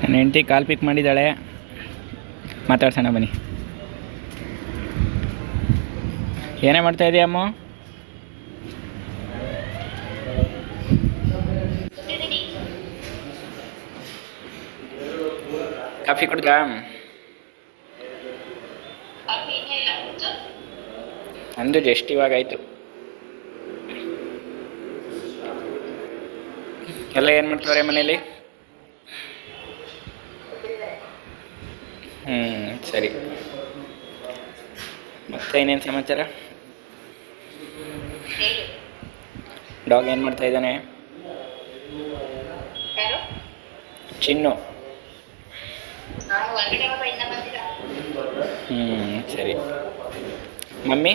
ನನ್ನ ಹೆಂಡತಿ ಕಾಲ್ ಪಿಕ್ ಮಾಡಿದ್ದಾಳೆ, ಮಾತಾಡ್ಸೋಣ ಬನ್ನಿ. ಏನೇ ಮಾಡ್ತಾ ಇದೀಯ ಅಮ್ಮ? ಕಾಫಿ ಕುಡ್ದಾ? ನಂದು ಜಸ್ಟ್ ಇವಾಗ ಆಯಿತು. ಎಲ್ಲ ಏನು ಮಾಡ್ತಾರೆ ಮನೇಲಿ? ಸರಿ. ಮತ್ತೆ ಇನ್ನೇನು ಸಮಾಚಾರ? ಡಾಗ್ ಏನು ಮಾಡ್ತಾ ಇದ್ದಾನೆ? ಚಿನ್ನು. ಸರಿ. ಮಮ್ಮಿ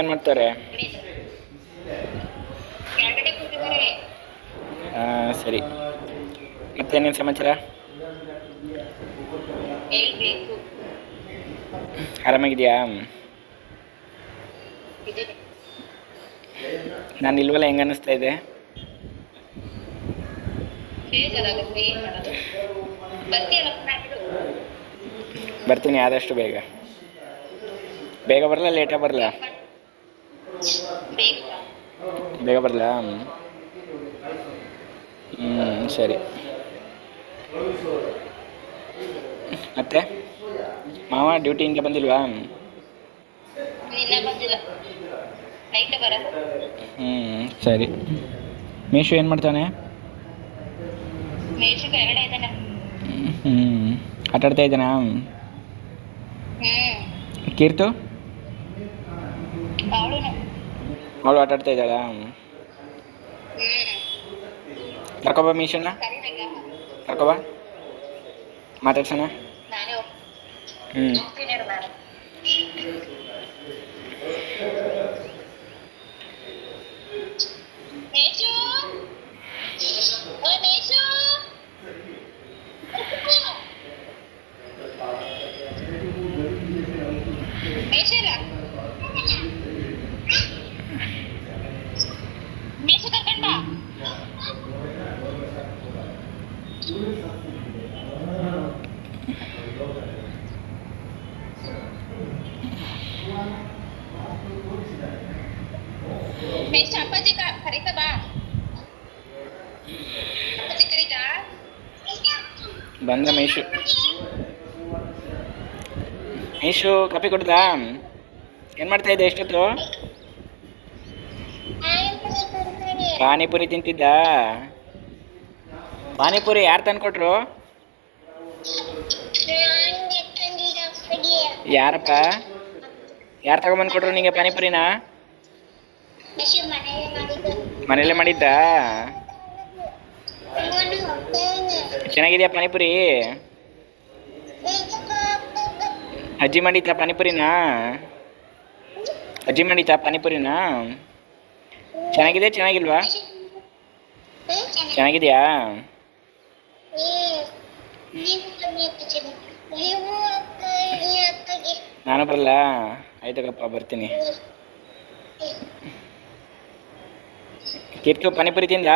ಏನು ಮಾಡ್ತಾರೆ? ಸರಿ. ಮತ್ತೇನೇನು ಸಮಾಚಾರ? ಆರಾಮಾಗಿದೆಯಾ? ನಾನು ಇಲ್ವಲ್ಲ, ಹೆಂಗೆ ಅನ್ನಿಸ್ತಾ ಇದೆ? ಬರ್ತೀನಿ ಆದಷ್ಟು ಬೇಗ. ಬೇಗ ಬರಲ್ಲ, ಲೇಟಾಗಿ ಬರಲ್ಲ? ಬೇಗ ಬರಲ್ಲ. ಸರಿ. ಮತ್ತೆ ಮಾವ ಡ್ಯೂಟಿಯಿಂದ ಬಂದಿಲ್ವಾ? ಸರಿ. ಮೇಷು ಏನು ಮಾಡ್ತಾನೆ? ಆಟ ಆಡ್ತಾ ಇದ್ದಾನಾ? ಕೀರ್ತು ಅವಳು ಆಟ ಆಡ್ತಾ ಇದ್ದಾಳಾ? ಕರ್ಕೊಬ ಮೀಶನ್ನ, ಕರ್ಕೊಬ, ಮಾತಾಡ್ಸೋಣ. ಬಂದ ಮೇಷು. ಮೇಷು ಕಾಫಿ ಕೊಡ್ದಾ? ಏನು ಮಾಡ್ತಾ ಇದ್ದೆ ಎಷ್ಟೊತ್ತು? ಪಾನಿಪುರಿ ತಿಂತಿದ್ದ? ಪಾನಿಪುರಿ ಯಾರು ತಂದ್ಕೊಟ್ರು? ಯಾರಪ್ಪ? ಯಾರು ತಗೊಂಬಂದು ಕೊಟ್ರು ನಿಂಗೆ ಪಾನಿಪುರಿನ? ಮನೇಲೆ ಮಾಡಿದ್ದ? ಚೆನ್ನಾಗಿದೆಯಾ ಪಾನಿಪುರಿ? ಅಜ್ಜಿ ಮಾಡಿದ್ದ ಪಾನಿಪುರಿನ? ಅಜ್ಜಿ ಮಾಡಿದ್ದ ಪಾನಿಪುರಿನ? ಚೆನ್ನಾಗಿದೆ ಚೆನ್ನಾಗಿಲ್ವಾ? ಚೆನ್ನಾಗಿದೆಯಾ? ನಾನು ಬರಲ್ಲ? ಆಯ್ತಕ್ಕಪ್ಪ, ಬರ್ತೀನಿ. ಕಿಟ್ಕು ಪಾನಿಪುರಿ ತಿಂದ?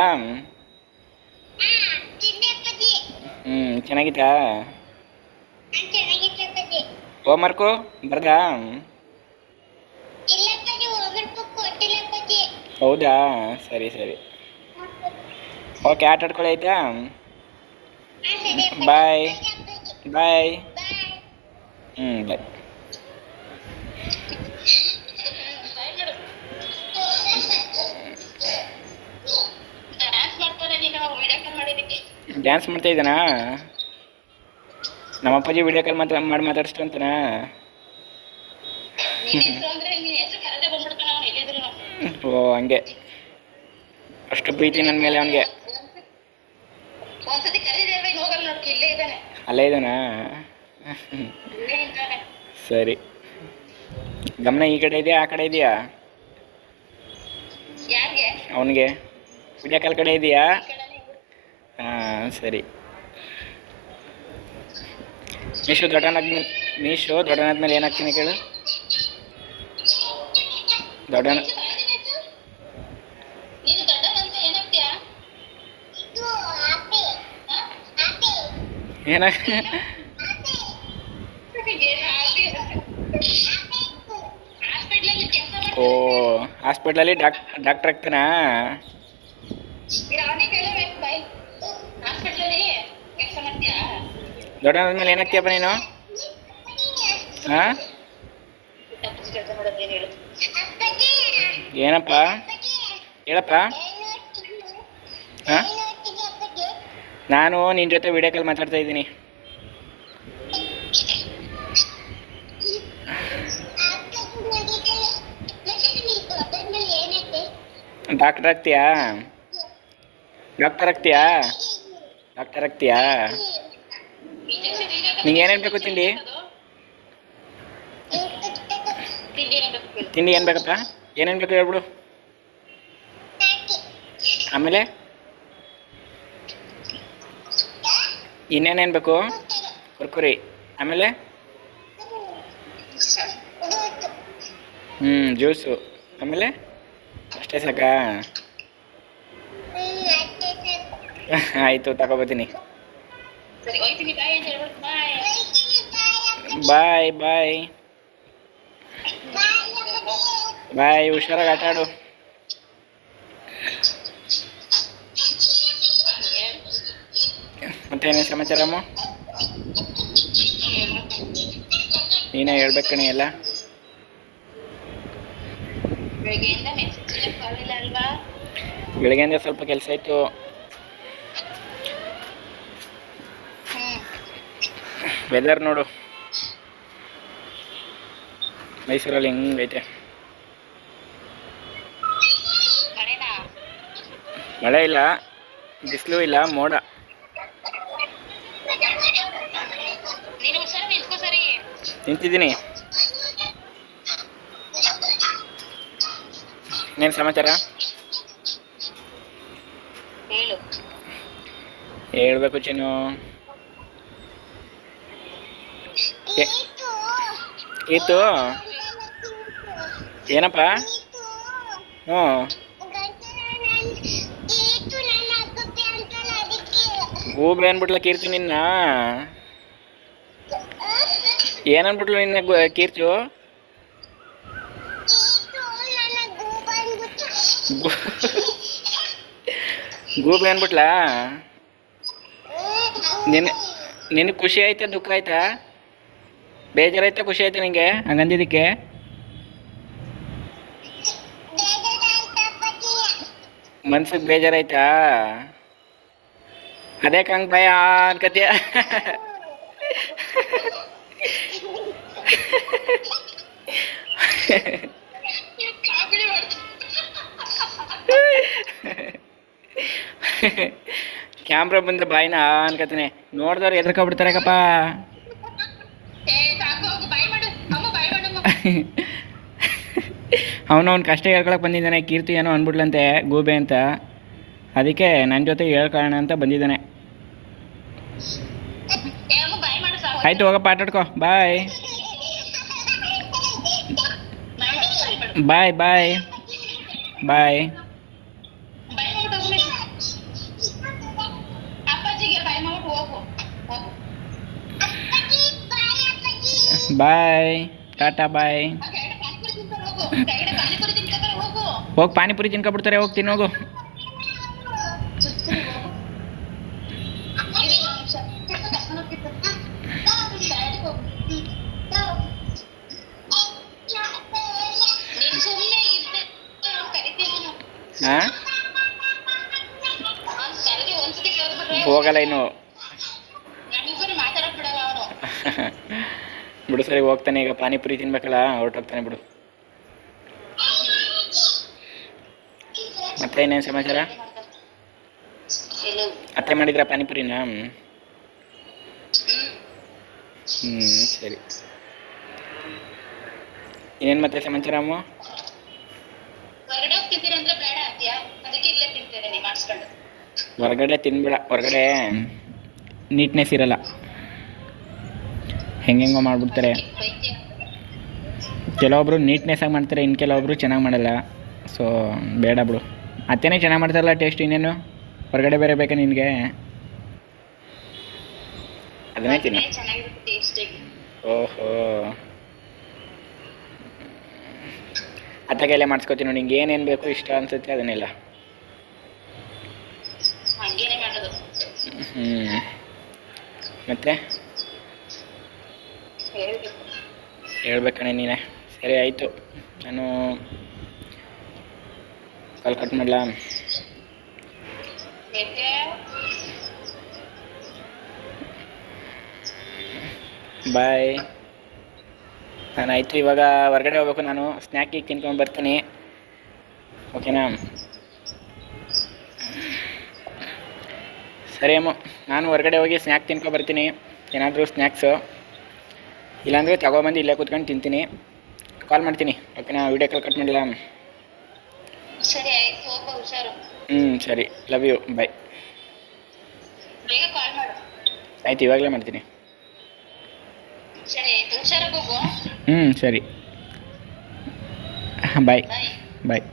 ಚೆನ್ನಾಗಿತ್ತಾ? ಹೋಮ್ವರ್ಕು ಬರ್ದಾ? ಹೌದಾ? ಸರಿ ಸರಿ. ಓಕೆ, ಆಟ ಆಡ್ಕೊಳ್ಳಿ ಆಯ್ತಾ? ಬಾಯ್ ಬಾಯ್. ಬಾಯ್. ಡ್ಯಾನ್ಸ್ ಮಾಡ್ತಾ ಇದ್ದಾನಾ? ನಮ್ಮ ಅಪ್ಪಾಜಿ ವಿಡಿಯೋ ಕಾಲ್ ಮಾಡಿ ಮಾತಾಡಿಸ್ತು ಅಂತನಾ? ಓ ಹಂಗೆ, ಅಷ್ಟು ಪ್ರೀತಿ ನನ್ನ ಮೇಲೆ ಅವನಿಗೆ. ಅಲ್ಲೇ ಇದ್ದಾನಾ? ಸರಿ. ಗಮನ ಈ ಕಡೆ ಇದೆಯಾ ಆ ಕಡೆ ಇದೆಯಾ? ಅವನಿಗೆ ವಿಡಿಯೋ ಕಾಲ್ ಕಡೆ ಇದೆಯಾ? ಸರಿ. ಮೀಶು ದೊಡ್ಡನಾದ್ಮೇಲೆ ಏನಾಗ್ತೀನಿ ಕೇಳು? ಏನ ಓ ಹಾಸ್ಪಿಟ್ಲಲ್ಲಿ ಡಾಕ್ಟರ್ ಆಗ್ತಾನಾ? ದೊಡ್ಡವನಾದ್ಮೇಲೆ ಏನಾಗ್ತೀಯಪ್ಪ ನೀನು? ಹಾಂ ಏನಪ್ಪ ಹೇಳಪ್ಪ. ಹಾಂ ನಾನು ನಿನ್ನ ಜೊತೆ ವಿಡಿಯೋ ಕಾಲ್ ಮಾತಾಡ್ತಾ ಇದ್ದೀನಿ. ಡಾಕ್ಟರ್ ಆಗ್ತೀಯಾ? ಡಾಕ್ಟರ್ ಆಗ್ತೀಯಾ? ಡಾಕ್ಟರ್ ಆಗ್ತೀಯಾ? ನಿಂಗೆ ಏನೇನು ಬೇಕು ತಿಂಡಿ? ತಿಂಡಿ ಏನು ಬೇಕಪ್ಪ? ಏನೇನು ಬೇಕು ಹೇಳ್ಬಿಡು. ಆಮೇಲೆ ಇನ್ನೇನೇನು ಬೇಕು? ಕುರ್ಕುರಿ. ಆಮೇಲೆ ಜ್ಯೂಸು. ಆಮೇಲೆ ಅಷ್ಟೇ ಸಾಕಾ? ಆಯಿತು, ತಗೊಬತ್ತೀನಿ. ಬಾಯ್ ಬಾಯ್ ಬಾಯ್. ಹುಷಾರಾಗಿ ಆಟ ಆಡು. ಮತ್ತೇನೇ ಸಮಾಚಾರಮ್ಮ? ನೀನೇ ಹೇಳ್ಬೇಕು ಕಣಿ ಎಲ್ಲ. ಬೆಳಗ್ಗೆಯಿಂದ ಸ್ವಲ್ಪ ಕೆಲಸ ಇತ್ತು. ವೆದರ್ ನೋಡು ಮೈಸೂರಲ್ಲಿ ಹೆಂಗೈತೆ. ಮಳೆ ಇಲ್ಲ, ಬಿಸಿಲು ಇಲ್ಲ, ಮೋಡ. ನಿಂತಿದ್ದೀನಿ. ಇನ್ನೇನು ಸಮಾಚಾರ? ಹೇಳ್ಬೇಕು ಚಿನ್ನು. ಈತು ಏನಪ್ಪ? ಹ್ಞೂ ಗೂಬೆ ಅನ್ಬಿಟ್ಲ ಕೀರ್ತಿ ನಿನ್ನ. ಏನನ್ಬಿಟ್ಲು ನಿನ್ನ ಕೀರ್ತಿ? ಗೂಬೆ ಅನ್ಬಿಟ್ಲಾ? ನಿನಗೆ ಖುಷಿ ಆಯ್ತಾ ದುಃಖ ಆಯ್ತಾ? ಬೇಜಾರಾಯ್ತಾ ಖುಷಿ ಆಯ್ತಾ ನಿಂಗೆ ಹಂಗಂದಿದ್ದಕ್ಕೆ? ಮನ್ಸಿಗೆ ಬೇಜಾರಾಯ್ತಾ? ಅದೇ ಕಂಗ್ ಭಯ ಅನ್ಕತ್ಯ. ಕ್ಯಾಮ್ರಾ ಬಂದ ಬಾಯಿನ ಅನ್ಕತೀನಿ. ನೋಡ್ದವ್ರು ಎದ್ರಕೊಬಿಡ್ತಾರಕ್ಕಪ್ಪ. ಅವನವ್ನ ಕಷ್ಟ ಹೇಳ್ಕೊಳಕ್ಕೆ ಬಂದಿದ್ದಾನೆ. ಕೀರ್ತಿ ಏನೋ ಅಂದ್ಬಿಡ್ಲಂತೆ ಗೂಬೆ ಅಂತ, ಅದಕ್ಕೆ ನನ್ನ ಜೊತೆ ಹೇಳ್ಕೊಳ್ಳೋಣ ಅಂತ ಬಂದಿದ್ದಾನೆ. ಆಯ್ತು ಹೋಗಪ್ಪ, ಆಟಾಡ್ಕೊ. ಬಾಯ್ ಬಾಯ್ ಬಾಯ್ ಬಾಯ್. ಬಾಯ್ ಟಾಟಾ ಬಾಯ್. ಹೋಗಿ ಪಾನಿಪುರಿ ತಿನ್ಕೊಬಿಡ್ತಾರೆ. ಹೋಗ್ತೀನಿ ಹೋಗು. ಹಾಂ ಹೋಗಲ್ಲ ಇನ್ನು. ಬಿಡು ಸರಿ, ಹೋಗ್ತಾನೆ ಈಗ. ಪಾನಿಪುರಿ ತಿನ್ಬೇಕಲ್ಲ, ಹೊರಟೋಗ್ತಾನೆ ಬಿಡು. ಮತ್ತೆ ಇನ್ನೇನು ಸಮಾಚಾರ? ಅತ್ತೆ ಮಾಡಿದ್ರ ಪಾನಿಪುರಿನ? ಸರಿ. ಇನ್ನೇನು ಮತ್ತೆ ಸಮಾಚಾರ ಅಮ್ಮ? ಹೊರಗಡೆ ತಿನ್ಬೇಡ. ಹೊರಗಡೆ ನೀಟ್ನೆಸ್ ಇರಲ್ಲ, ಹೆಂಗೆಂಗೋ ಮಾಡಿಬಿಡ್ತಾರೆ. ಕೆಲವೊಬ್ರು ನೀಟ್ನೆಸ್ಸಾಗಿ ಮಾಡ್ತಾರೆ, ಇನ್ನು ಕೆಲವೊಬ್ರು ಚೆನ್ನಾಗಿ ಮಾಡಲ್ಲ. ಸೊ ಬೇಡ ಬಿಡು. ಅತ್ತೇನೇ ಚೆನ್ನಾಗಿ ಮಾಡ್ತಾರಲ್ಲ ಟೇಸ್ಟ್. ಇನ್ನೇನು ಹೊರಗಡೆ ಬೇರೆ ಬೇಕಾ ನಿನಗೆ? ಅದನ್ನೇ ತಿನ್ನು. ಚೆನ್ನಾಗಿರುತ್ತೆ ಟೇಸ್ಟಿಗೆ. ಓಹೋ, ಅತ್ತಗೆಲ್ಲ ಮಾಡಿಸ್ಕೊತೀನಿ. ನಿಂಗೆ ಏನೇನು ಬೇಕು ಇಷ್ಟ ಅನಿಸುತ್ತೆ ಅದನ್ನೆಲ್ಲ. ಹಂಗೇನೆ ಮಾಡೋದು. ಹ್ಞೂ, ಮತ್ತೆ ಹೇಳ್ಬೇಕು. ಹೇಳ್ಬೇಕಣೆ ನೀನೇ. ಸರಿ ಆಯಿತು, ನಾನು ಕಾಲ್ ಕಟ್ ಮಾಡಲಾ? ಯಾಕೆ? ಬಾಯ್. ನಾನು ಆಯಿತು, ಇವಾಗ ಹೊರಗಡೆ ಹೋಗ್ಬೇಕು. ನಾನು ಸ್ನ್ಯಾಕ್ ಈಗ ತಿನ್ಕೊಂಡು ಬರ್ತೀನಿ, ಓಕೆನಾ? ಸರಿ ಅಮ್ಮ, ನಾನು ಹೊರಗಡೆ ಹೋಗಿ ಸ್ನ್ಯಾಕ್ ತಿನ್ಕೊಂಡು ಬರ್ತೀನಿ. ಏನಾದರೂ ಸ್ನ್ಯಾಕ್ಸು ಇಲ್ಲಾಂದರೆ ತಗೊಬಂದು ಇಲ್ಲೇ ಕೂತ್ಕೊಂಡು ತಿಂತೀನಿ. ಕಾಲ್ ಮಾಡ್ತೀನಿ, ಓಕೆನಾ? ವೀಡಿಯೋ ಕಾಲ್ ಕಟ್ ಮಾಡಲಾ? ಸರಿ ಆಯ್ತು, ಹೋಗು, ಹುಷಾರು. ಸರಿ, ಲವ್ ಯು, ಬಾಯ್. ಬೇಗ ಕಾಲ್ ಮಾಡು. ಆಯ್ತು, ಇವಾಗಲೇ ಮಾಡ್ತೀನಿ. ಸರಿ ಆಯ್ತು, ಹುಷಾರಾಗಿ ಹೋಗು. ಸರಿ, ಬಾಯ್ ಬಾಯ್. ಬಾಯ್.